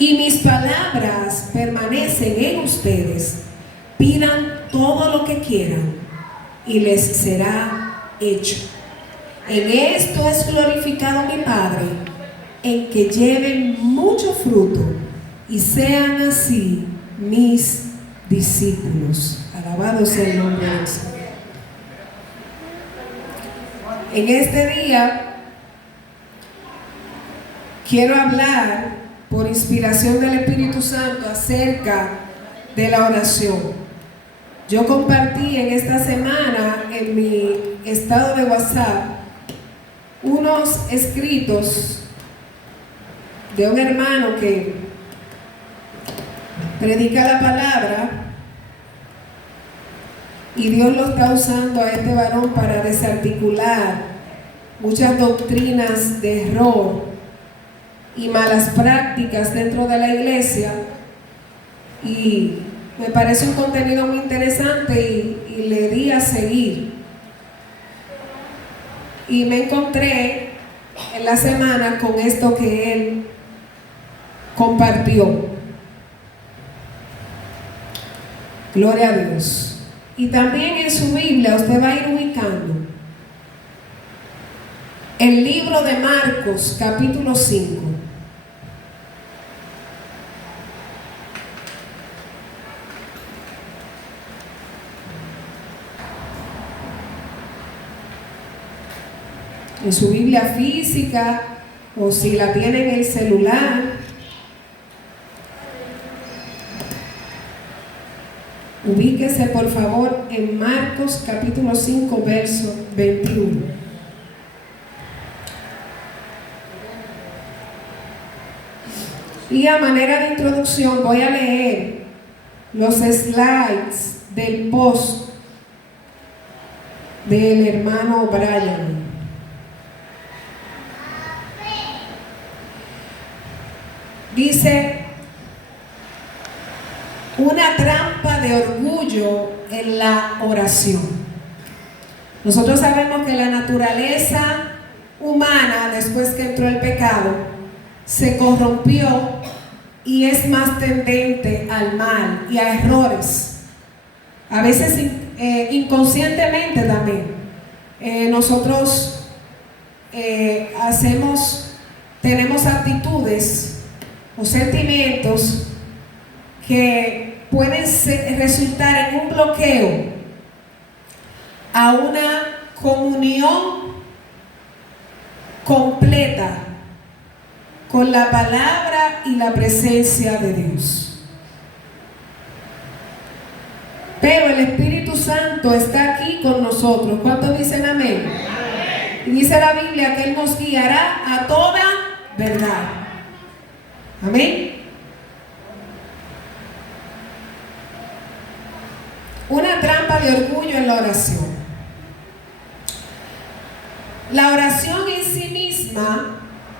y mis palabras permanecen en ustedes, pidan todo lo que quieran y les será hecho. En esto es glorificado mi Padre, en que lleven mucho fruto y sean así mis discípulos. Alabado sea el nombre del Señor. En este día quiero hablar por inspiración del Espíritu Santo acerca de la oración. Yo compartí en esta semana en mi estado de WhatsApp unos escritos de un hermano que predica la palabra y Dios lo está usando a este varón para desarticular muchas doctrinas de error y malas prácticas dentro de la iglesia, y me parece un contenido muy interesante y le di a seguir. Y me encontré en la semana con esto que él compartió. Gloria a Dios. Y también en su Biblia usted va a ir ubicando el libro de Marcos, capítulo 5. En su Biblia física, o si la tiene en el celular, ubíquese por favor en Marcos capítulo 5, verso 21. Y a manera de introducción voy a leer los slides del post del hermano Brian. Dice: una trampa de orgullo en la oración. Nosotros sabemos que la naturaleza humana, después que entró el pecado, se corrompió y es más tendente al mal y a errores. A veces inconscientemente también. Nosotros tenemos actitudes o sentimientos que pueden resultar en un bloqueo a una comunión completa con la palabra y la presencia de Dios. Pero el Espíritu Santo está aquí con nosotros. ¿Cuántos dicen amén? Amén. Y dice la Biblia que Él nos guiará a toda verdad. Amén. Una trampa de orgullo en la oración. La oración en sí misma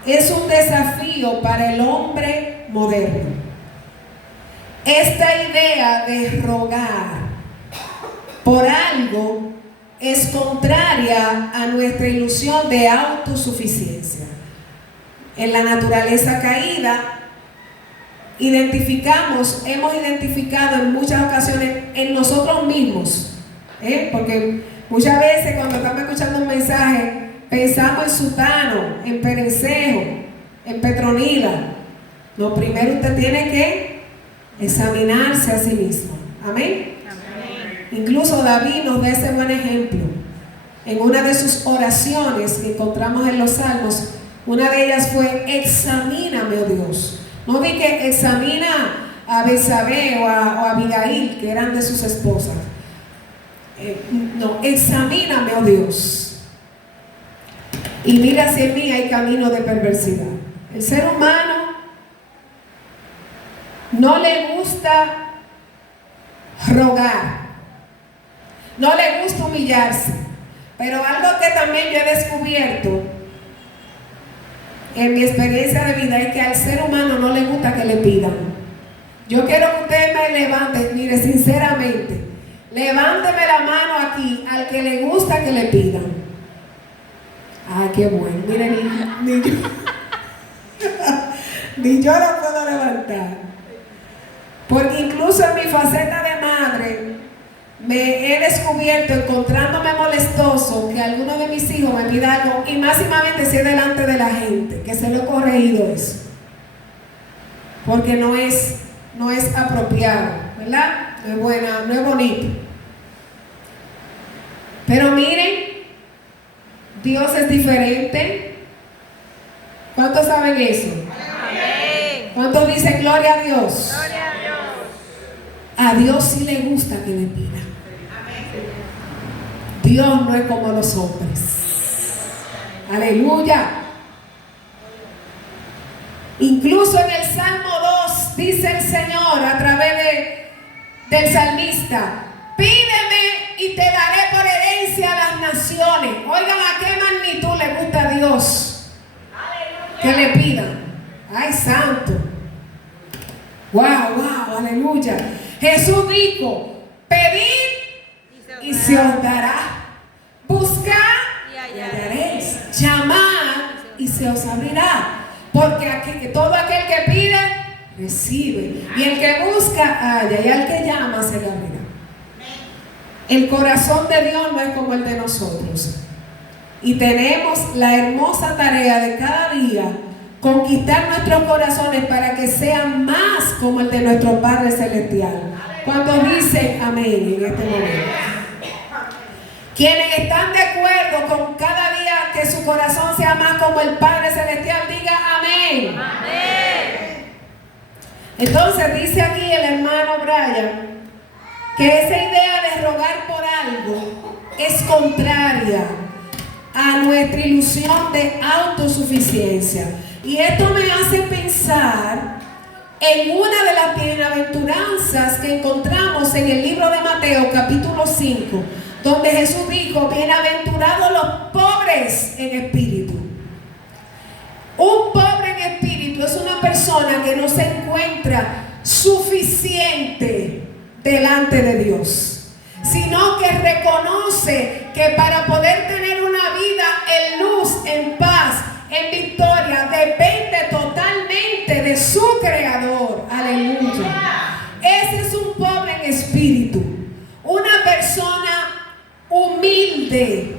es un desafío para el hombre moderno. Esta idea de rogar por algo es contraria a nuestra ilusión de autosuficiencia. En la naturaleza caída, hemos identificado en muchas ocasiones en nosotros mismos, porque muchas veces cuando estamos escuchando un mensaje pensamos en Sutano, en Perencejo, en Petronila. Lo primero usted tiene que examinarse a sí mismo. Amén. Amén. Incluso David nos da ese buen ejemplo en una de sus oraciones que encontramos en los Salmos. Una de ellas fue: examíname, oh Dios. No di que examina a Betsabé o a Abigail, que eran de sus esposas. No, examíname, oh Dios, y mira si en mí hay camino de perversidad. El ser humano no le gusta rogar, no le gusta humillarse, pero algo que también yo he descubierto en mi experiencia de vida es que al ser humano no le gusta que le pidan. Yo quiero que ustedes me levanten, mire, sinceramente, levánteme la mano aquí al que le gusta que le pidan. Ay, qué bueno. Miren, ni yo no puedo a levantar. Porque incluso en mi faceta de madre, me he descubierto encontrándome molestoso que alguno de mis hijos me pida algo, y máximamente si es delante de la gente, que se lo he corregido eso. Porque no es apropiado, ¿verdad? No es buena, no es bonito. Pero miren, Dios es diferente. ¿Cuántos saben eso? Amén. ¿Cuántos dicen gloria a Dios? Gloria a Dios. A Dios sí le gusta que le pida. Dios no es como los hombres. Aleluya. Incluso en el Salmo 2 dice el Señor a través del salmista: pídeme y te daré por herencia a las naciones. Oigan, a qué magnitud le gusta a Dios que le pidan. Ay, santo. Wow, aleluya. Jesús dijo: pedid y se os dará, buscad y hallaréis, llamad y se os abrirá. Porque todo aquel que pide, recibe, y el que busca, halla, y al que llama, se le abrirá. El corazón de Dios no es como el de nosotros, y tenemos la hermosa tarea de cada día conquistar nuestros corazones para que sean más como el de nuestro Padre Celestial. ¿Cuántos dicen amén en este momento? Quienes están de acuerdo con cada día que su corazón sea más como el Padre Celestial, diga amén. Amén. Entonces dice aquí el hermano Brian que esa idea de rogar por algo es contraria a nuestra ilusión de autosuficiencia. Y esto me hace pensar en una de las bienaventuranzas que encontramos en el libro de Mateo, capítulo 5, donde Jesús dijo: bienaventurados los pobres en espíritu. Un pobre en espíritu es una persona que no se encuentra suficiente delante de Dios, sino que reconoce que para poder tener una vida en luz, en paz, en victoria, depende totalmente de su Creador. Aleluya. Ese es un pobre en espíritu, una persona humilde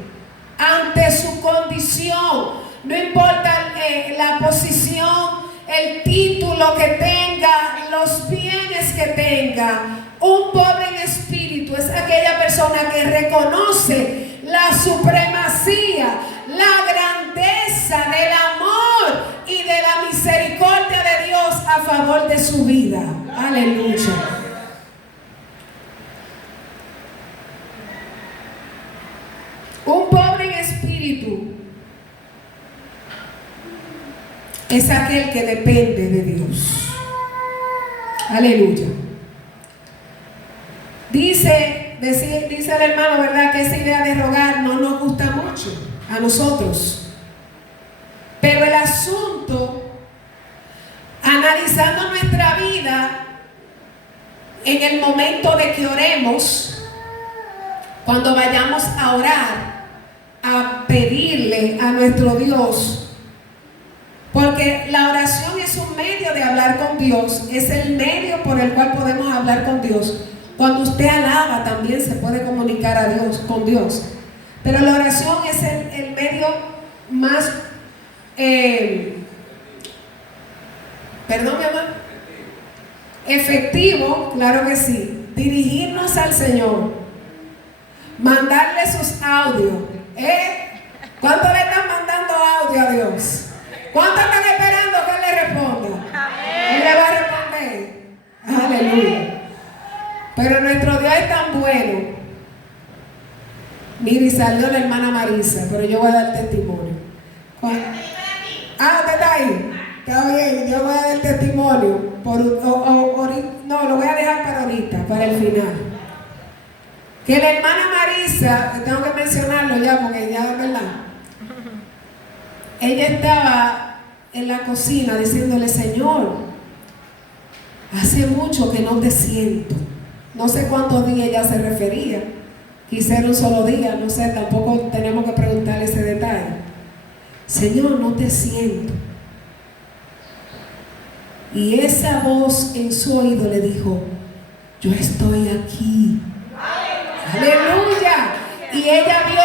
ante su condición. No importa la posición, el título que tenga, los bienes que tenga. Un pobre en espíritu es aquella persona que reconoce la supremacía, la grandeza del amor y de la misericordia de Dios a favor de su vida. Aleluya. Un pobre en espíritu es aquel que depende de Dios. Aleluya. Dice el hermano, ¿verdad?, que esa idea de rogar no nos gusta mucho a nosotros. Pero el asunto, analizando nuestra vida en el momento de que oremos, cuando vayamos a orar, a pedirle a nuestro Dios, porque la oración es un medio de hablar con Dios, es el medio por el cual podemos hablar con Dios. Cuando usted alaba, también se puede comunicar a Dios, con Dios. Pero la oración es el medio más, efectivo, claro que sí. Dirigirnos al Señor, mandarle sus audios. ¿Cuántos le están mandando audio a Dios? ¿Cuántos están esperando que Él le responda? Él le va a responder. Aleluya. Pero nuestro Dios es tan bueno. Mire, salió la hermana Marisa, pero yo voy a dar testimonio. ¿Usted está ahí? Está bien, yo voy a dar testimonio. No, lo voy a dejar para ahorita, para el final. Que la hermana Marisa, tengo que mencionarlo ya porque ya es verdad. Ella estaba en la cocina diciéndole: Señor, hace mucho que no te siento. No sé cuántos días ella se refería. Quizá era un solo día, no sé, tampoco tenemos que preguntarle ese detalle. Señor, no te siento. Y esa voz en su oído le dijo: yo estoy aquí. Aleluya. Y ella vio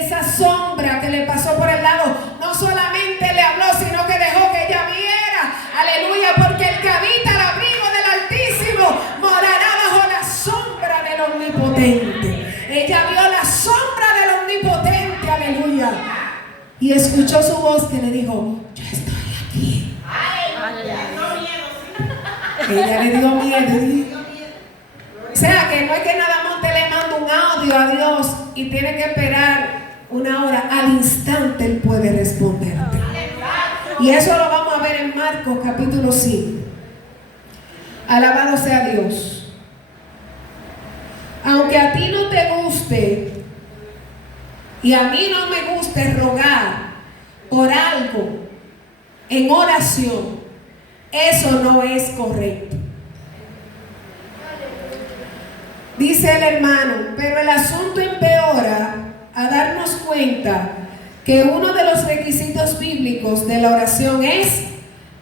esa sombra que le pasó por el lado. No solamente le habló, sino que dejó que ella viera. Aleluya, porque el que habita al abrigo del Altísimo morará bajo la sombra del Omnipotente. Ella vio la sombra del Omnipotente. Aleluya. Y escuchó su voz que le dijo: yo estoy aquí. Ella le dio miedo. O sea, que no es que nada más te le manda un audio a Dios y tiene que esperar una hora. Al instante Él puede responderte. Y eso lo vamos a ver en Marcos capítulo 5. Alabado sea Dios. Aunque a ti no te guste y a mí no me guste rogar por algo en oración, eso no es correcto. Dice el hermano, pero el asunto empeora a darnos cuenta que uno de los requisitos bíblicos de la oración es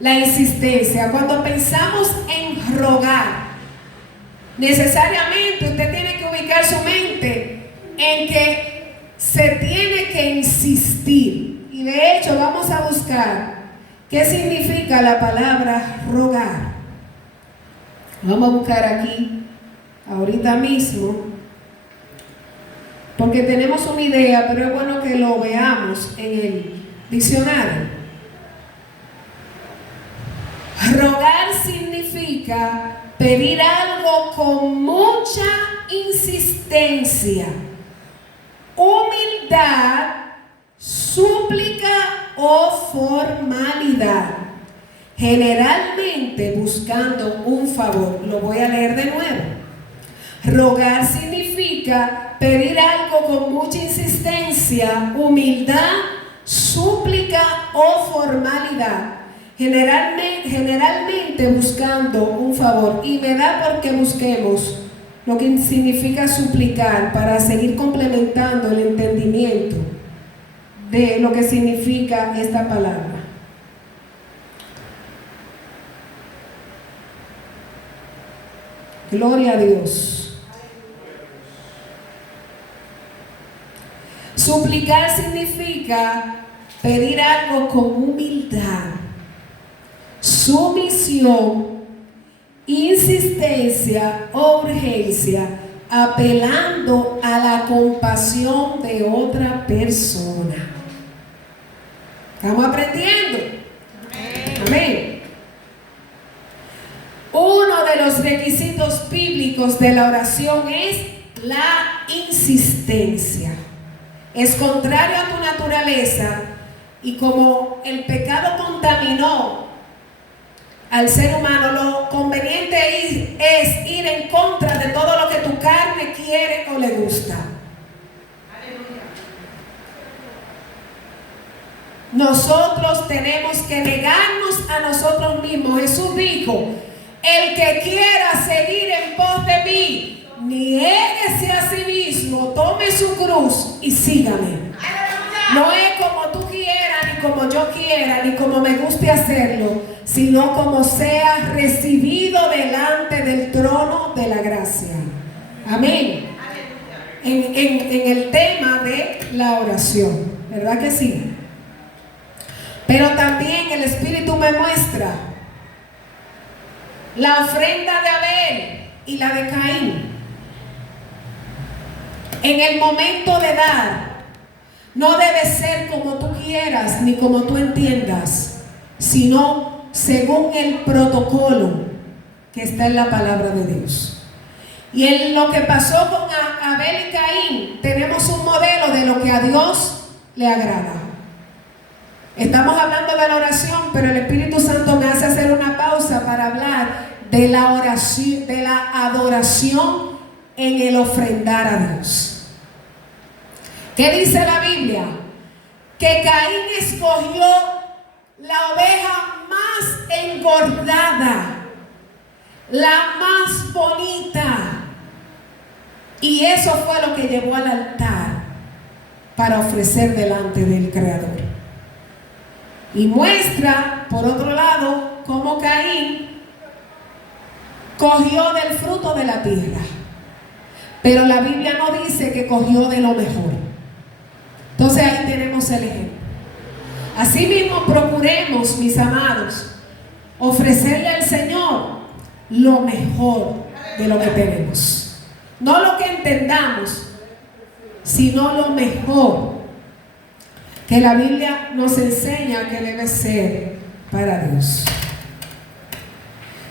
la insistencia. Cuando pensamos en rogar, necesariamente usted tiene que ubicar su mente en que se tiene que insistir. Y de hecho vamos a buscar qué significa la palabra rogar. Vamos a buscar aquí ahorita mismo, porque tenemos una idea, pero es bueno que lo veamos en el diccionario. Rogar significa pedir algo con mucha insistencia, humildad, súplica o formalidad, generalmente buscando un favor. Lo voy a leer de nuevo. Rogar significa pedir algo con mucha insistencia, humildad, súplica o formalidad, generalmente buscando un favor. Y me da porque busquemos lo que significa suplicar para seguir complementando el entendimiento de lo que significa esta palabra. Gloria a Dios. Suplicar significa pedir algo con humildad, sumisión, insistencia o urgencia, apelando a la compasión de otra persona. ¿Estamos aprendiendo? Amén. Uno de los requisitos bíblicos de la oración es la insistencia. Es contrario a tu naturaleza, y como el pecado contaminó al ser humano, lo conveniente es ir en contra de todo lo que tu carne quiere o le gusta. Nosotros tenemos que negarnos a nosotros mismos. Jesús dijo: el que quiera seguir en pos de mí, niéguese a sí mismo, tome su cruz y sígame. No es como tú quieras, ni como yo quiera, ni como me guste hacerlo, sino como sea recibido delante del trono de la gracia. Amén. En el tema de la oración, ¿verdad que sí? Pero también el Espíritu me muestra la ofrenda de Abel y la de Caín. En el momento de dar, no debe ser como tú quieras ni como tú entiendas, sino según el protocolo que está en la palabra de Dios. Y en lo que pasó con Abel y Caín, tenemos un modelo de lo que a Dios le agrada. Estamos hablando de la oración, pero el Espíritu Santo me hace hacer una pausa para hablar de la oración, de la adoración en el ofrendar a Dios. ¿Qué dice la Biblia? Que Caín escogió la oveja más engordada, la más bonita, y eso fue lo que llevó al altar para ofrecer delante del Creador. Y muestra, por otro lado, como Caín cogió del fruto de la tierra, pero la Biblia no dice que cogió de lo mejor. Entonces ahí tenemos el ejemplo. Asimismo, procuremos, mis amados, ofrecerle al Señor lo mejor de lo que tenemos. No lo que entendamos, sino lo mejor que la Biblia nos enseña que debe ser para Dios.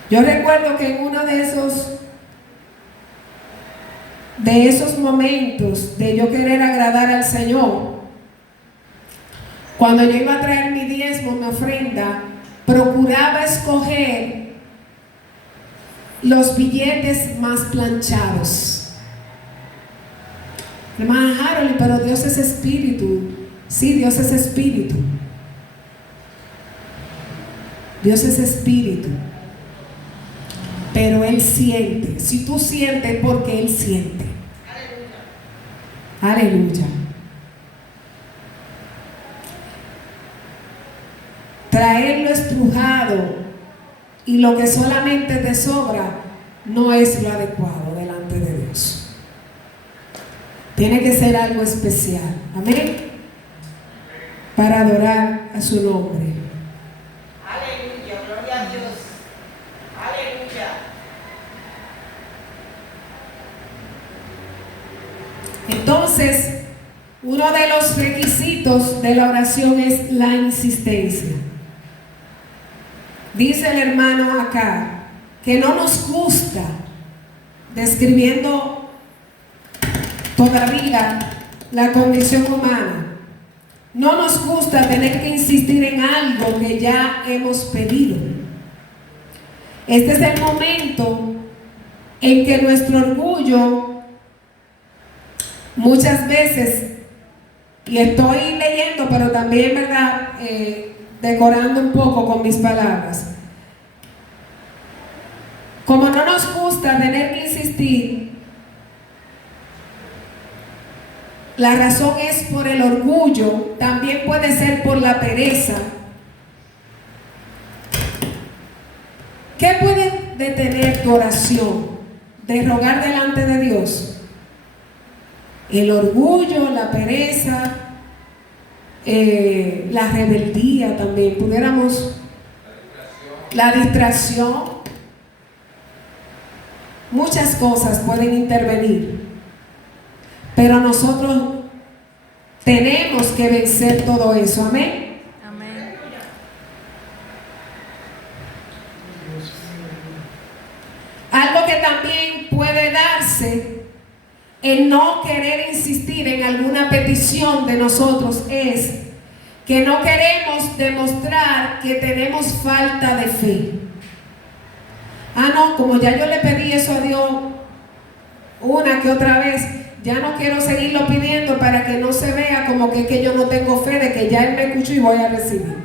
Yo recuerdo que en uno de esos momentos de yo querer agradar al Señor, cuando yo iba a traer mi diezmo, mi ofrenda, procuraba escoger los billetes más planchados. Hermana Harold, pero Dios es espíritu. Sí, Dios es espíritu. Dios es espíritu. Pero Él siente. Si tú sientes, porque Él siente. Aleluya. Aleluya. Traerlo estrujado y lo que solamente te sobra no es lo adecuado delante de Dios. Tiene que ser algo especial. Amén. Para adorar a su nombre. Aleluya, gloria a Dios. Aleluya. Entonces, uno de los requisitos de la oración es la insistencia. Dice el hermano acá que no nos gusta, describiendo todavía la condición humana, no nos gusta tener que insistir en algo que ya hemos pedido. Este es el momento en que nuestro orgullo muchas veces, y estoy leyendo, pero también, ¿verdad?, decorando un poco con mis palabras. Como no nos gusta tener que insistir, la razón es por el orgullo, también puede ser por la pereza. ¿Qué puede detener tu oración de rogar delante de Dios? El orgullo, la pereza, la rebeldía también, pudiéramos, la distracción, muchas cosas pueden intervenir, pero nosotros tenemos que vencer todo eso. Amén. Amén. Algo que también puede darse, el no querer insistir en alguna petición de nosotros, es que no queremos demostrar que tenemos falta de fe. No, como ya yo le pedí eso a Dios una que otra vez, ya no quiero seguirlo pidiendo para que no se vea como que yo no tengo fe de que ya Él me escuchó y voy a recibir.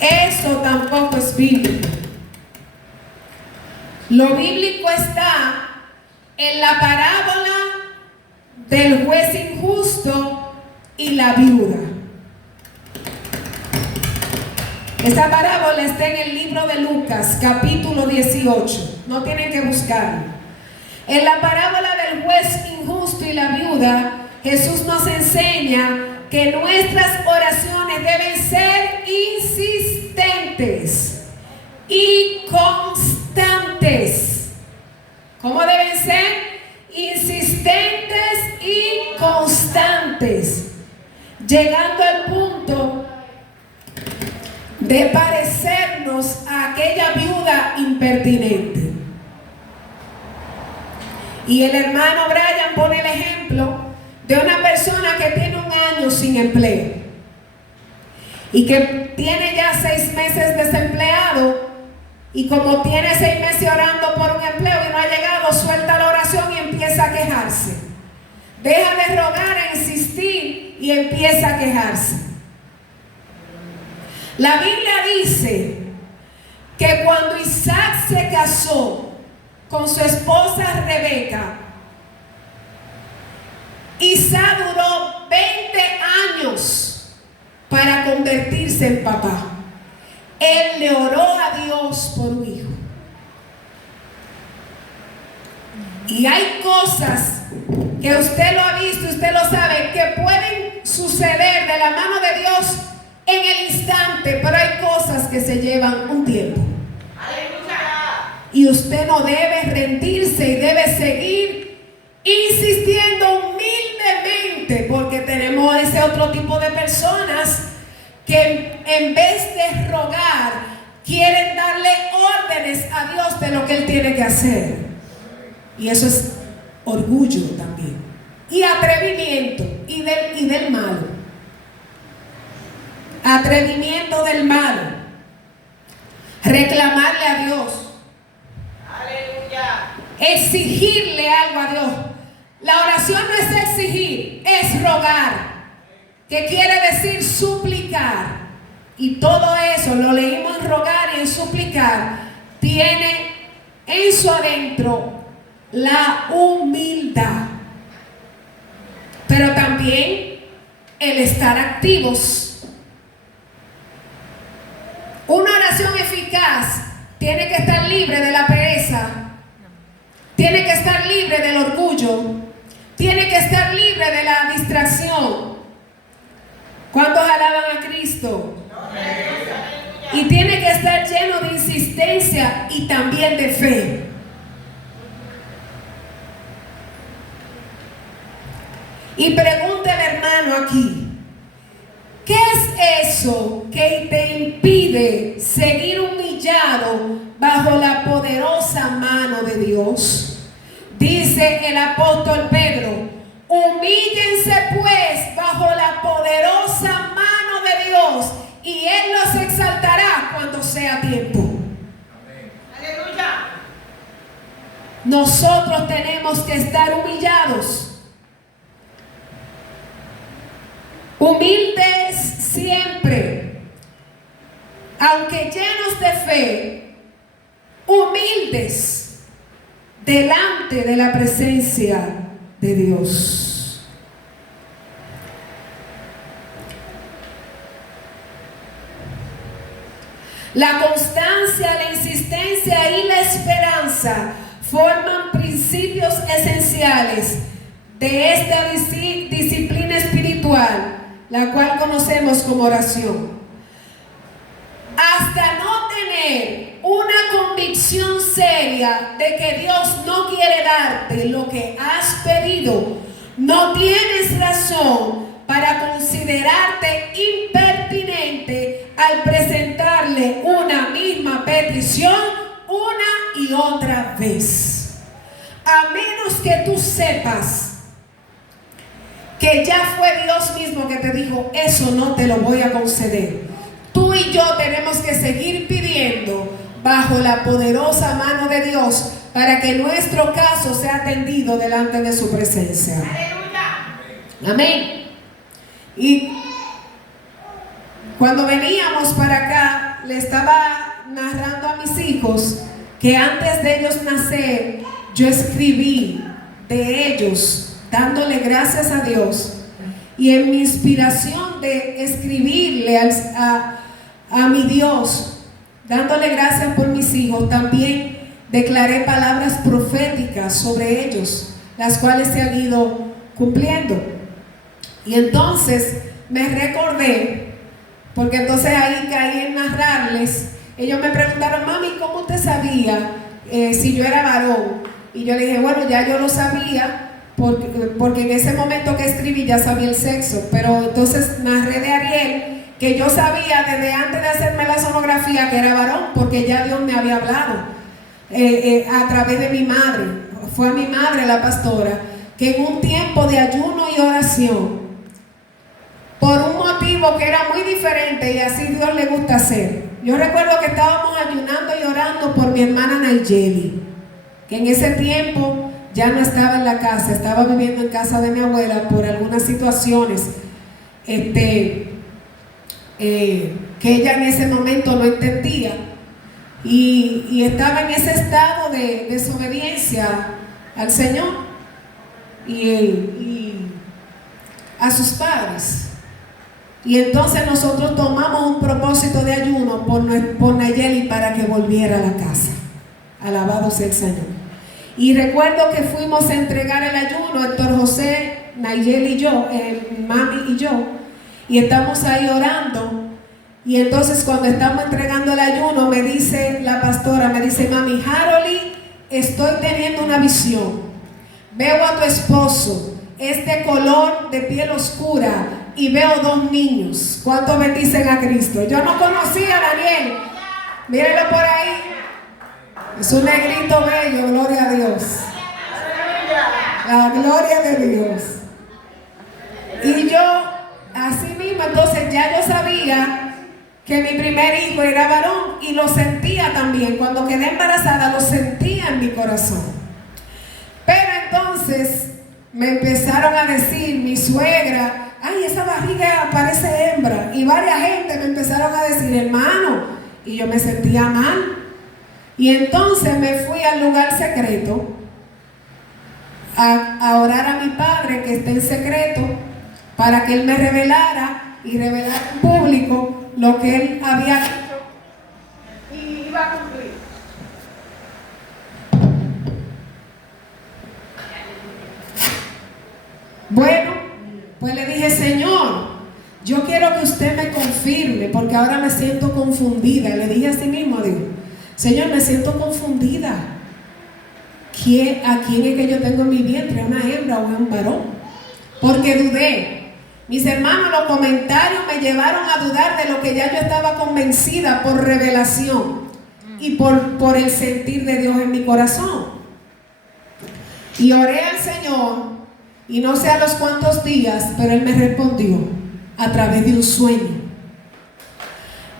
Eso tampoco es bíblico. Lo bíblico está en la parábola del juez injusto y la viuda. Esta parábola está en el libro de Lucas, capítulo 18. No tienen que buscarlo. En la parábola del juez injusto y la viuda, Jesús nos enseña que nuestras oraciones deben ser insistentes y constantes. ¿Cómo deben ser? Insistentes y constantes, llegando al punto de parecernos a aquella viuda impertinente. Y el hermano Brian pone el ejemplo de una persona que tiene 1 año sin empleo y que tiene ya 6 meses desempleado, y como tiene 6 meses orando por un empleo y no ha llegado, suelta la oración y empieza a quejarse. Deja de rogar e insistir y empieza a quejarse. La Biblia dice que cuando Isaac se casó con su esposa Rebeca, Isaac duró 20 años para convertirse en papá. Él le oró a Dios por un hijo. Y hay cosas que usted lo ha visto, usted lo sabe, que pueden suceder de la mano de Dios en el instante, pero hay cosas que se llevan un tiempo. Y usted no debe rendirse y debe seguir insistiendo humildemente, porque tenemos ese otro tipo de personas que en vez de rogar, quieren darle órdenes a Dios de lo que Él tiene que hacer. Y eso es orgullo también. Y atrevimiento y del malo. Atrevimiento del malo. Reclamarle a Dios. Aleluya. Exigirle algo a Dios. La oración no es exigir, es rogar. Que quiere decir suplicar. Y todo eso lo leímos en rogar y en suplicar. Tiene en su adentro la humildad. Pero también el estar activos. Una oración eficaz tiene que estar libre de la pereza. Tiene que estar libre del orgullo. Tiene que estar libre de la distracción. ¿Cuántos alaban a Cristo? Y tiene que estar lleno de insistencia y también de fe. Y pregúntale, hermano, aquí, ¿qué es eso que te impide seguir humillado bajo la poderosa mano de Dios? Dice el apóstol Pedro: humíllense pues bajo la poderosa mano de Dios, y Él los exaltará cuando sea tiempo. Aleluya. Nosotros tenemos que estar humillados. Humildes siempre, aunque llenos de fe, humildes delante de la presencia de Dios. La constancia, la insistencia y la esperanza forman principios esenciales de esta disciplina espiritual, la cual conocemos como oración. Hasta no tener una convicción seria de que Dios no quiere darte lo que has pedido, no tienes razón para considerarte impertinente al presentarle una misma petición una y otra vez. A menos que tú sepas que ya fue Dios mismo que te dijo: eso no te lo voy a conceder. Tú y yo tenemos que seguir pidiendo bajo la poderosa mano de Dios para que nuestro caso sea atendido delante de su presencia. Aleluya. Amén. Y cuando veníamos para acá, le estaba narrando a mis hijos que antes de ellos nacer, yo escribí de ellos dándole gracias a Dios, y en mi inspiración de escribirle a mi Dios, dándole gracias por mis hijos, también declaré palabras proféticas sobre ellos, las cuales se han ido cumpliendo. Y entonces me recordé, porque entonces ahí caí en narrarles. Ellos me preguntaron: mami, ¿cómo usted sabía si yo era varón? Y yo le dije: bueno, ya yo lo sabía, porque en ese momento que escribí ya sabía el sexo. Pero entonces narré de Ariel que yo sabía desde antes de hacerme la sonografía que era varón, porque ya Dios me había hablado a través de mi madre. Fue mi madre, la pastora, que en un tiempo de ayuno y oración, por un motivo que era muy diferente y así Dios le gusta hacer. Yo recuerdo que estábamos ayunando y orando por mi hermana Nayeli, que en ese tiempo ya no estaba en la casa, estaba viviendo en casa de mi abuela por algunas situaciones que ella en ese momento no entendía, y estaba en ese estado de desobediencia al Señor y a sus padres. Y entonces nosotros tomamos un propósito de ayuno por Nayeli para que volviera a la casa. Alabado sea el Señor. Y recuerdo que fuimos a entregar el ayuno, Héctor José, Nayeli y yo, mami y yo, y estamos ahí orando. Y entonces cuando estamos entregando el ayuno, me dice la pastora, me dice: mami, Harold, estoy teniendo una visión. Veo a tu esposo, es de color de piel oscura, y veo 2 niños. ¿Cuántos bendicen a Cristo? Yo no conocía a Daniel. Mírenlo por ahí. Es un negrito bello, gloria a Dios. La gloria de Dios. Y yo, así mismo, entonces ya yo sabía que mi primer hijo era varón, y lo sentía también. Cuando quedé embarazada, lo sentía en mi corazón. Pero entonces me empezaron a decir, mi suegra: ay, esa barriga parece hembra. Y varias gente me empezaron a decir: hermano. Y yo me sentía mal. Y entonces me fui al lugar secreto a orar a mi padre, que está en secreto, para que él me revelara y revelara en público lo que él había hecho y iba a cumplir. Bueno, pues le dije: Señor, yo quiero que usted me confirme, porque ahora me siento confundida. Le dije a sí mismo a Dios: Señor, me siento confundida. ¿A quién es que yo tengo en mi vientre? ¿Una hembra o un varón? Porque dudé. Mis hermanos, los comentarios me llevaron a dudar de lo que ya yo estaba convencida por revelación y por el sentir de Dios en mi corazón. Y oré al Señor, y no sé a los cuántos días, pero Él me respondió a través de un sueño.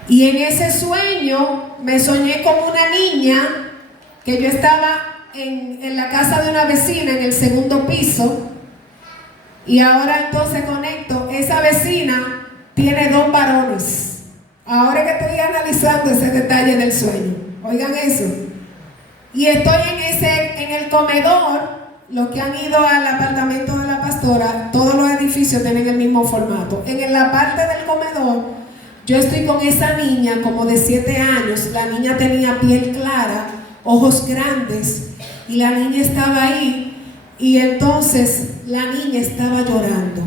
Y en ese sueño me soñé como una niña, que yo estaba en la casa de una vecina en el 2º piso. Y ahora entonces conecto, esa vecina tiene 2 varones. Ahora que estoy analizando ese detalle del sueño, oigan eso. Y estoy en el comedor. Los que han ido al apartamento de la pastora, todos los edificios tienen el mismo formato. En la parte del comedor, yo estoy con esa niña como de 7 años. La niña tenía piel clara, ojos grandes, y la niña estaba ahí. Y entonces la niña estaba llorando.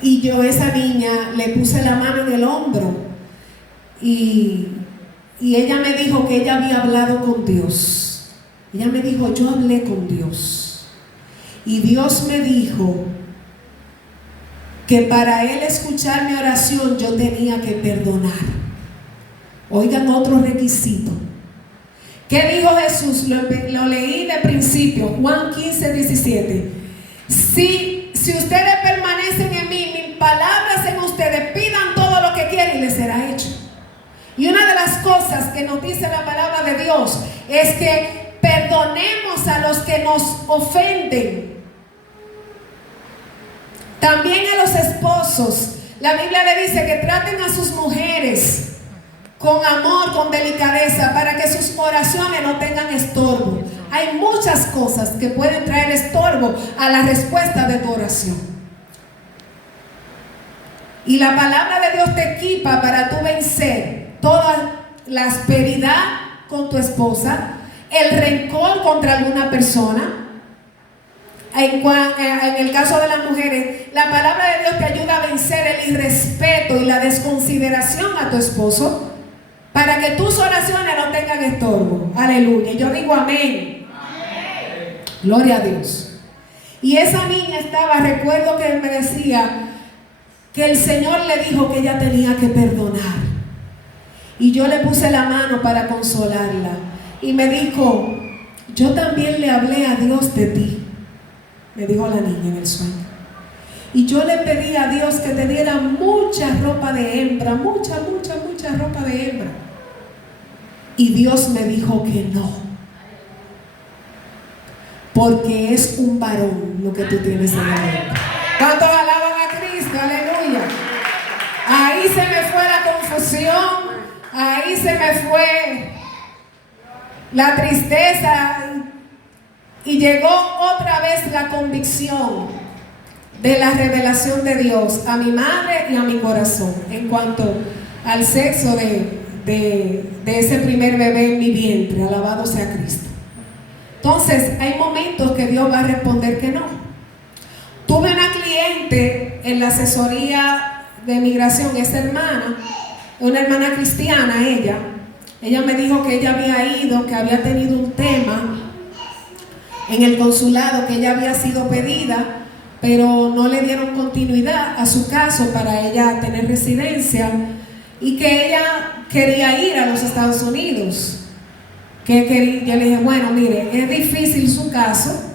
Y yo a esa niña le puse la mano en el hombro. Y ella me dijo que ella había hablado con Dios. Ella me dijo: yo hablé con Dios. Y Dios me dijo que para Él escuchar mi oración yo tenía que perdonar. Oigan otro requisito. ¿Qué dijo Jesús? Lo leí de principio, Juan 15:17. Si ustedes permanecen en mí, mis palabras en ustedes, pidan todo lo que quieran y les será hecho. Y una de las cosas que nos dice la palabra de Dios es que perdonemos a los que nos ofenden. También a los esposos. La Biblia le dice que traten a sus mujeres con amor, con delicadeza, para que sus oraciones no tengan estorbo. Hay muchas cosas que pueden traer estorbo a la respuesta de tu oración. Y la palabra de Dios te equipa para tú vencer toda la asperidad con tu esposa, el rencor contra alguna persona. En el caso de las mujeres, la palabra de Dios te ayuda a vencer el irrespeto y la desconsideración a tu esposo, para que tus oraciones no tengan estorbo. Aleluya. Yo digo amén. Amén. Gloria a Dios. Y esa niña recuerdo que él me decía que el Señor le dijo que ella tenía que perdonar. Y yo le puse la mano para consolarla. Y me dijo: yo también le hablé a Dios de ti. Me dijo la niña en el sueño. Y yo le pedí a Dios que te diera mucha ropa de hembra, mucha ropa de hembra. Y Dios me dijo que no, porque es un varón lo que tú tienes en la hembra. ¿Cuántos alaban a Cristo? Aleluya. Ahí se me fue la confusión, ahí se me fue la tristeza, y llegó otra vez la convicción de la revelación de Dios a mi madre y a mi corazón en cuanto al sexo de ese primer bebé en mi vientre. Alabado sea Cristo. Entonces hay momentos que Dios va a responder que no. Tuve una cliente en la asesoría de migración, esa hermana, una hermana cristiana, ella me dijo que ella había ido, que había tenido un tema en el consulado, que ella había sido pedida, pero no le dieron continuidad a su caso para ella tener residencia, y que ella quería ir a los Estados Unidos. Yo le dije, bueno, mire, es difícil su caso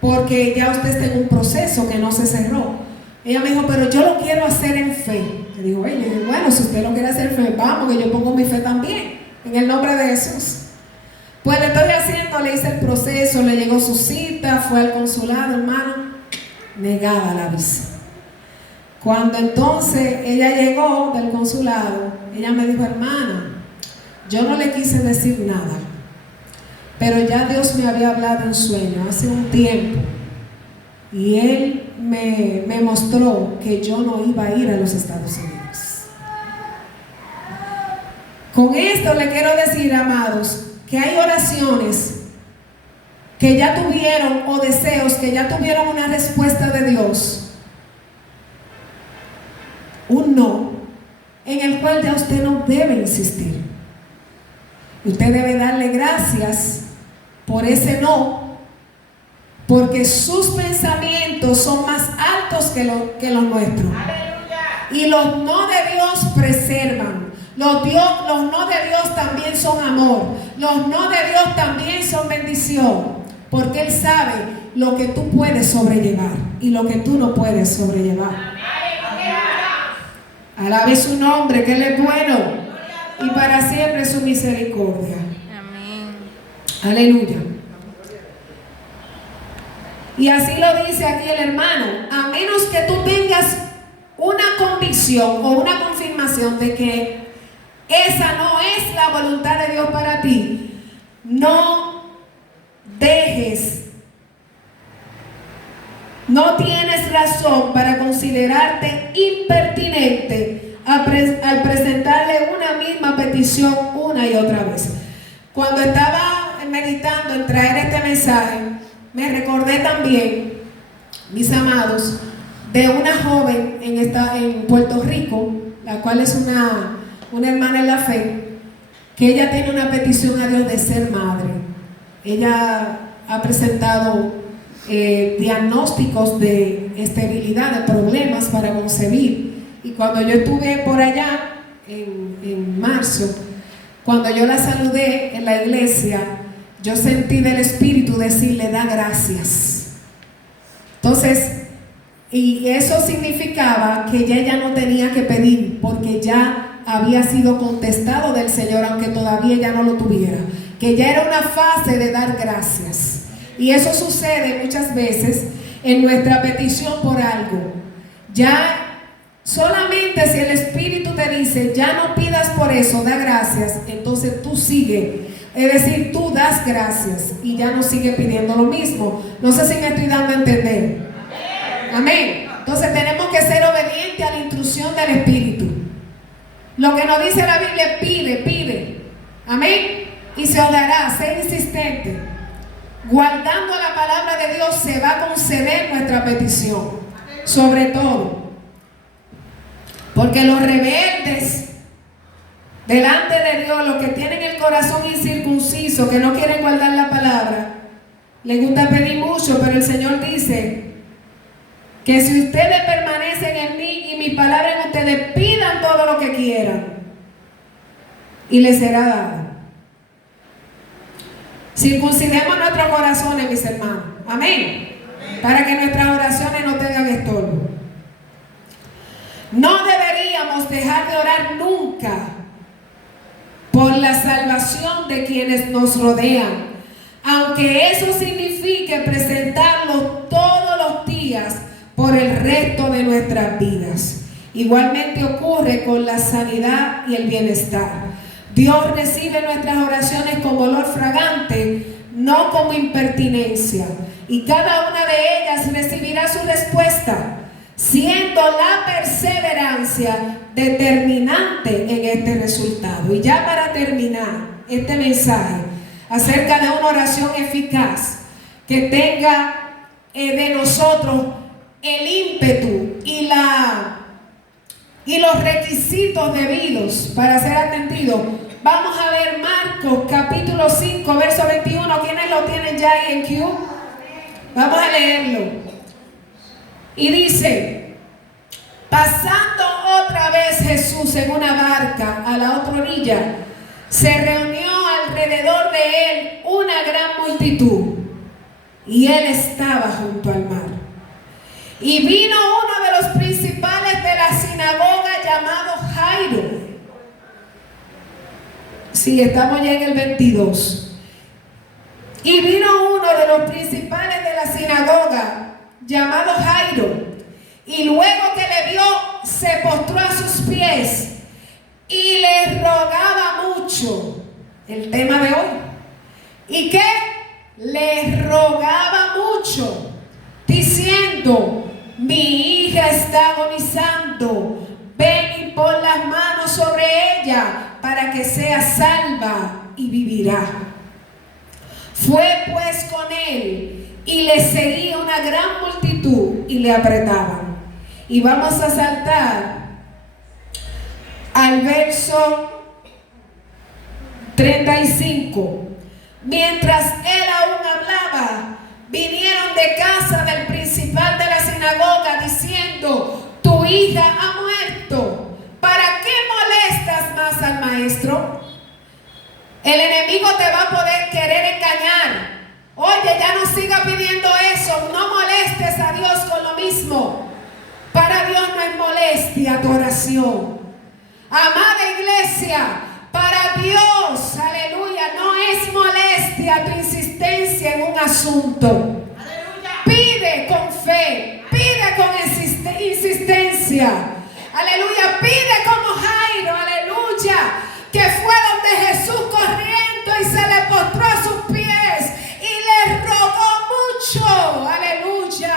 porque ya usted está en un proceso que no se cerró. Ella me dijo, pero yo lo quiero hacer en fe. Le digo, bueno, si usted lo quiere hacer en fe, vamos, que yo pongo mi fe también, en el nombre de Jesús. Pues le estoy haciendo, le hice el proceso, le llegó su cita, fue al consulado, hermano, negada la visa. Cuando entonces ella llegó del consulado, ella me dijo, hermana, yo no le quise decir nada, pero ya Dios me había hablado en sueño hace un tiempo, y Él me mostró que yo no iba a ir a los Estados Unidos. Con esto le quiero decir, amados, que hay oraciones que ya tuvieron, o deseos que ya tuvieron una respuesta de Dios, un no, en el cual ya usted no debe insistir. Usted debe darle gracias por ese no, porque sus pensamientos son más altos que los nuestros. ¡Aleluya! Y los no de Dios preservan. Los no de Dios también son amor. Los no de Dios también son bendición, porque Él sabe lo que tú puedes sobrellevar y lo que tú no puedes sobrellevar. Alabe su nombre, que Él es bueno y para siempre su misericordia. Amén. Aleluya. Y así lo dice aquí el hermano, a menos que tú tengas una convicción o una confirmación de que esa no es la voluntad de Dios para ti, no dejes, no tienes razón para considerarte impertinente al presentarle una misma petición una y otra vez. Cuando estaba meditando en traer este mensaje, me recordé también, mis amados, de una joven en Puerto Rico, la cual es una hermana en la fe, que ella tiene una petición a Dios de ser madre. Ella ha presentado diagnósticos de esterilidad, de problemas para concebir. Y cuando yo estuve por allá en marzo, cuando yo la saludé en la iglesia, yo sentí del Espíritu decirle, da gracias. Entonces, y eso significaba que ella no tenía que pedir, porque ya había sido contestado del Señor, aunque todavía ella no lo tuviera, que ya era una fase de dar gracias. Y eso sucede muchas veces en nuestra petición por algo. Ya solamente si el Espíritu te dice, ya no pidas por eso, da gracias, entonces tú sigues. Es decir, tú das gracias y ya no sigues pidiendo lo mismo. No sé si me estoy dando a entender. Amén. Entonces tenemos que ser obedientes a la instrucción del Espíritu. Lo que nos dice la Biblia, pide. Amén. Y se os dará, sé insistente. Guardando la palabra de Dios se va a conceder nuestra petición. Sobre todo. Porque los rebeldes delante de Dios, los que tienen el corazón incircunciso, que no quieren guardar la palabra, les gusta pedir mucho, pero el Señor dice que si ustedes permanecen en mí y mi palabra en ustedes, pidan todo lo que quieran y les será dado. Circuncidemos nuestros corazones, mis hermanos. Amén. Para que nuestras oraciones no tengan estorbo. No deberíamos dejar de orar nunca por la salvación de quienes nos rodean, aunque eso signifique presentarlo todos los días por el resto de nuestras vidas. Igualmente ocurre con la sanidad y el bienestar. Dios recibe nuestras oraciones como olor fragante, no como impertinencia. Y cada una de ellas recibirá su respuesta, siendo la perseverancia determinante en este resultado. Y ya para terminar este mensaje acerca de una oración eficaz que tenga de nosotros el ímpetu y los requisitos debidos para ser atendidos, vamos a ver Marcos capítulo 5 verso 21. ¿Quiénes lo tienen ya ahí en Q? Vamos a leerlo. Y dice: pasando otra vez Jesús en una barca a la otra orilla, se reunió alrededor de él una gran multitud, y él estaba junto al mar. Y vino uno de los principales de la sinagoga llamado Jairo. Sí, estamos ya en el 22. Y vino uno de los principales de la sinagoga llamado Jairo, y luego que le vio, se postró a sus pies y le rogaba mucho. El tema de hoy. ¿Y qué? Le rogaba mucho, diciendo: mi hija está agonizando, ven y pon las manos sobre ella para que sea salva y vivirá. Fue pues con él, y le seguía una gran multitud y le apretaban. Y vamos a saltar al verso 35. Mientras él aún hablaba, vinieron de casa del principal de la sinagoga diciendo: tu hija ha muerto, ¿para qué molestas más al maestro? El enemigo te va a poder querer engañar. Oye, ya no siga pidiendo eso, no molestes a Dios con lo mismo. Para Dios no es molestia tu oración. Amada iglesia, para Dios, aleluya, no es molestia tu insistencia en un asunto. Aleluya. Pide con fe, pide con insistencia. Aleluya, pide como Jairo, aleluya, que fue donde Jesús corriendo y se le postró a sus pies y le rogó mucho. Aleluya.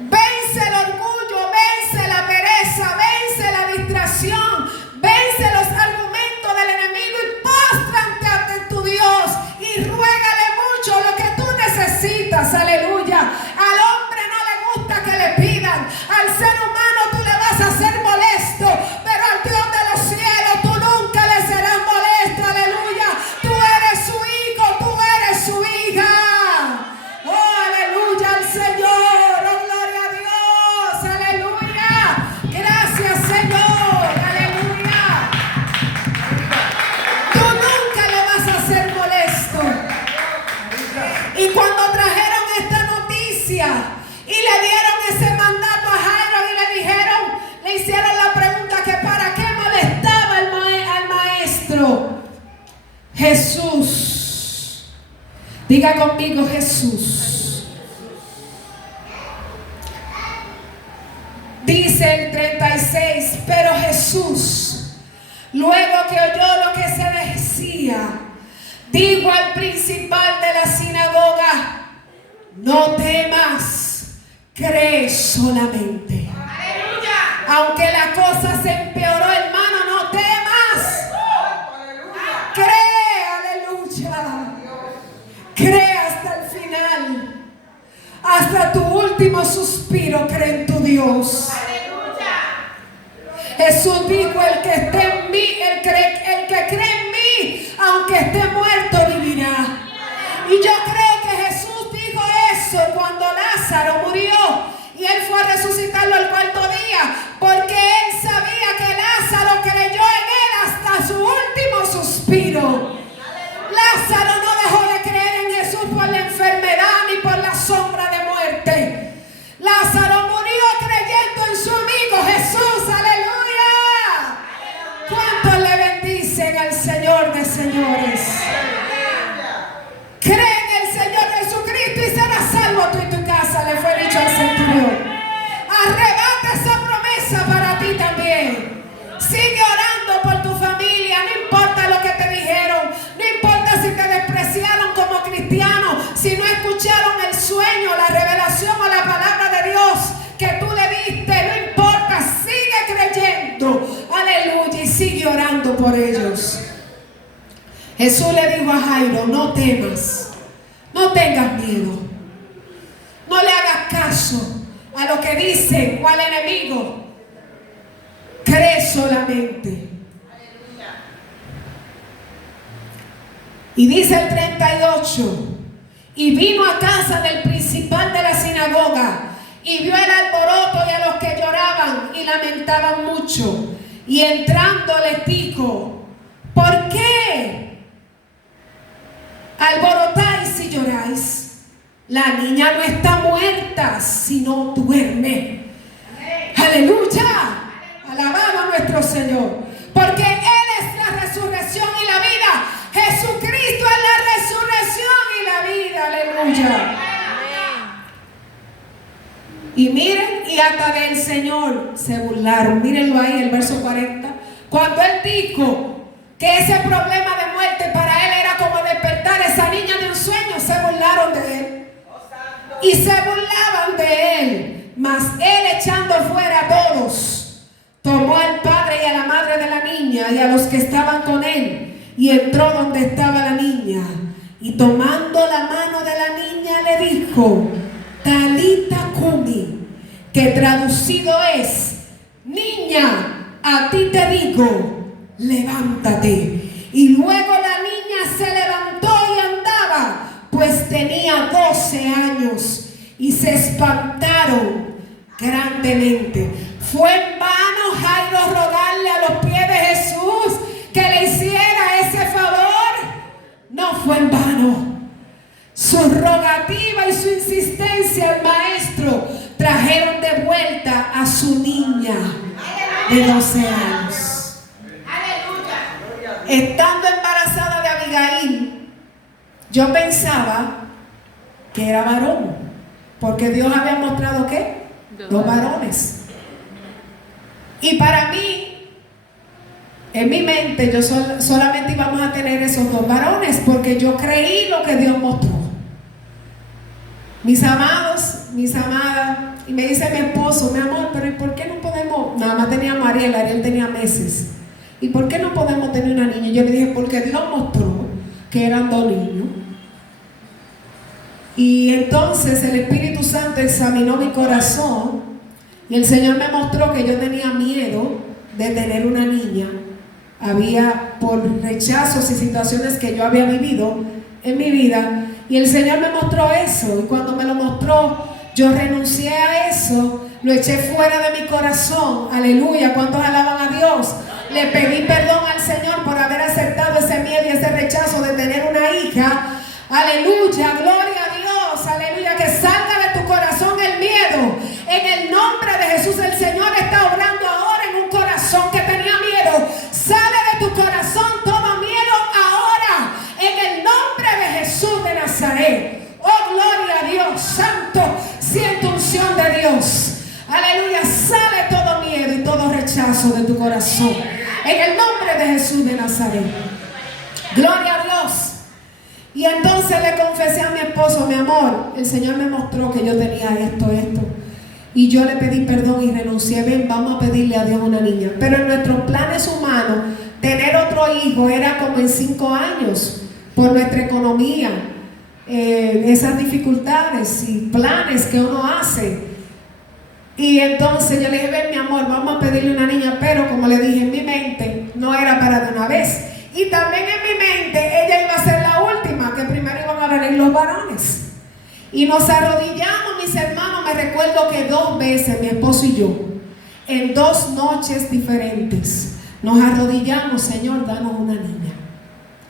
Vence el orgullo, vence la pereza, vence la distracción, vence los argumentos del enemigo y póstrate ante tu Dios y ruégale mucho lo que tú necesitas. Aleluya. Al hombre no le gusta que le pidan, al ser humano tú le vas a hacer molesto, pero al Dios de los cielos tú nunca le serás molesto. Aleluya. Tú eres su hijo, tú eres su hija. Oh, aleluya al Señor. Oh, gloria a Dios. Aleluya. Gracias, Señor. Aleluya. Tú nunca le vas a hacer molesto. Y cuando trajeron esta noticia y le dieron ese mandato a Jairo y le dijeron, le hicieron la pregunta que para qué molestaba al maestro. Jesús, diga conmigo, Jesús. Dice el 36, pero Jesús, luego que oyó lo que se decía, dijo al principal de la sinagoga: no temas, cree solamente. ¡Aleluya! Aunque la cosa se empeoró, hermano, no temas. ¡Aleluya! Cree, aleluya. Cree hasta el final. Hasta tu último suspiro, cree en tu Dios. ¡Aleluya! Jesús dijo: el que esté en mí, el que cree en mí, aunque esté muerto, vivirá. Y yo creo que Jesús dijo eso cuando Lázaro murió y él fue a resucitarlo al cuarto día, porque él sabía que Lázaro creyó en él hasta su último suspiro. Lázaro no dejó de creer en Jesús por la enfermedad ni por la sombra de muerte. Lázaro murió creyendo en su amigo Jesús. ¡Aleluya! ¿Cuántos le bendicen al Señor de señores? Cree en el Señor Jesucristo y serás salvo tú y tu casa. Le fue sigue orando por ellos. Jesús le dijo a Jairo: no temas, no tengas miedo, no le hagas caso a lo que dice o al enemigo, cree solamente. Y dice el 38: y vino a casa del principal de la sinagoga y vio el alboroto y a los que lloraban y lamentaban mucho, y entrando les dijo: ¿por qué alborotáis y lloráis? La niña no está muerta, sino duerme. Aleluya, alabado a nuestro Señor, porque Él es la resurrección y la vida. Jesucristo es la resurrección y la vida. Aleluya. Y miren, y hasta del Señor se burlaron. Mírenlo ahí, el verso 40. Cuando Él dijo que ese problema de muerte para Él era como despertar a esa niña de un sueño, se burlaron de Él. Y se burlaban de Él. Mas Él, echando fuera a todos, tomó al padre y a la madre de la niña y a los que estaban con Él, y entró donde estaba la niña, y tomando la mano de la niña le dijo: Talita cumi, que traducido es: niña, a ti te digo, levántate. Y luego la niña se levantó y andaba, pues tenía 12 años, y se espantaron grandemente. Fue en vano Jairo rogarle a los pies de Jesús que le hiciera ese favor. No fue en vano. Su rogativa y su insistencia al maestro trajeron de vuelta a su niña de 12 años. Estando embarazada de Abigail, yo pensaba que era varón, porque Dios había mostrado ¿qué? 2 varones. Y para mí, en mi mente, yo solamente íbamos a tener esos 2 varones, porque yo creí lo que Dios mostró. Mis amados, mis amadas, y me dice mi esposo: mi amor, pero ¿y por qué no podemos? Nada más teníamos a Ariel tenía meses. ¿Y por qué no podemos tener una niña? Yo le dije: porque Dios mostró que eran 2 niños. Y entonces el Espíritu Santo examinó mi corazón, y el Señor me mostró que yo tenía miedo de tener una niña. Había, por rechazos y situaciones que yo había vivido en mi vida, y el Señor me mostró eso. Y cuando me lo mostró, yo renuncié a eso, lo eché fuera de mi corazón. Aleluya. ¿Cuántos alaban a Dios? Le pedí perdón al Señor por haber aceptado ese miedo y ese rechazo de tener una hija. Aleluya, gloria a Dios, aleluya. Que salga de tu corazón el miedo. En el nombre de Jesús, el Señor está obrando ahora en un corazón que tenía miedo. Sale de tu corazón todo miedo ahora, en el nombre de Jesús de Nazaret. Oh, gloria a Dios, santo, siento unción de Dios. Aleluya, sale todo miedo y todo rechazo de tu corazón, en el nombre de Jesús de Nazaret. Gloria a Dios. Y entonces le confesé a mi esposo: mi amor, el Señor me mostró que yo tenía esto. Y yo le pedí perdón y renuncié. Ven, vamos a pedirle a Dios una niña. Pero en nuestros planes humanos, tener otro hijo era como en 5 años, por nuestra economía, esas dificultades y planes que uno hace. Y entonces yo le dije: ven, mi amor, vamos a pedirle una niña. Pero como le dije, en mi mente no era para de una vez. Y también en mi mente ella iba a ser la última, que primero iban a venir los varones. Y nos arrodillamos, mis hermanos. Me recuerdo que 2 veces mi esposo y yo, en 2 noches diferentes, nos arrodillamos: Señor, danos una niña.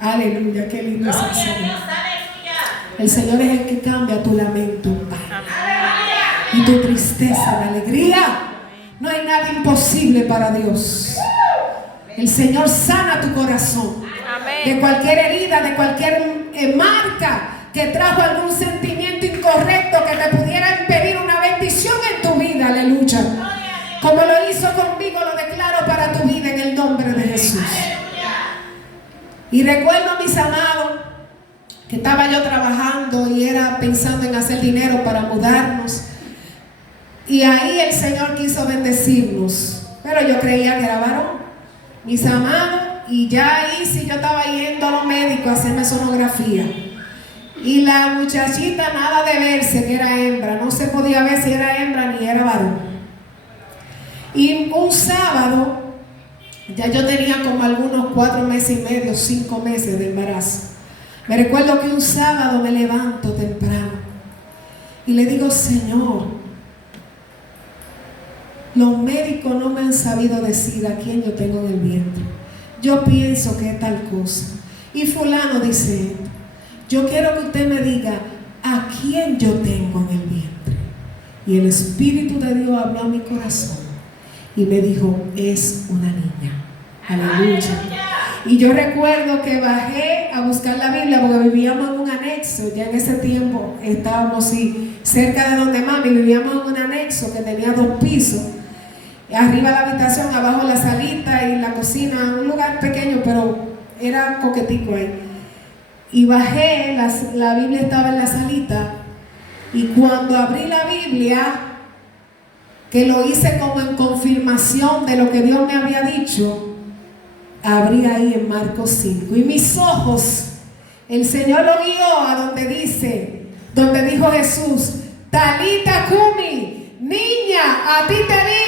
Aleluya, qué lindo es el Señor. El Señor es el que cambia tu lamento, Padre, y tu tristeza en alegría. No hay nada imposible para Dios. El Señor sana tu corazón de cualquier herida, de cualquier marca que trajo algún sentimiento incorrecto que te pudiera impedir una bendición en tu vida. Aleluya. Como lo hizo conmigo, lo declaro para tu vida en el nombre de Jesús. Y recuerdo, mis amados, que estaba yo trabajando y era pensando en hacer dinero para mudarnos. Y ahí el Señor quiso bendecirnos, pero yo creía que era varón. mis amados, y ya ahí sí yo estaba yendo a los médicos a hacerme sonografía. Y la muchachita nada de verse que era hembra, no se podía ver si era hembra ni era varón. Y un sábado, ya yo tenía como algunos 4 meses y medio, 5 meses de embarazo. Me recuerdo que un sábado me levanto temprano y le digo, Señor, los médicos no me han sabido decir a quién yo tengo en el vientre. Yo pienso que es tal cosa. Y fulano dice esto. Yo quiero que usted me diga a quién yo tengo en el vientre. Y el Espíritu de Dios habló a mi corazón y me dijo, es una niña. Aleluya. Y yo recuerdo que bajé a buscar la Biblia porque vivíamos en un anexo. Ya en ese tiempo estábamos cerca de donde mami, vivíamos en un anexo que tenía 2 pisos. Arriba la habitación, abajo la salita y la cocina, un lugar pequeño, pero era coquetico ahí. Y bajé, la Biblia estaba en la salita, y cuando abrí la Biblia, que lo hice como en confirmación de lo que Dios me había dicho, abrí ahí en Marcos 5, y mis ojos, el Señor lo guió a donde dijo Jesús, Talita Cumi, niña, a ti te digo,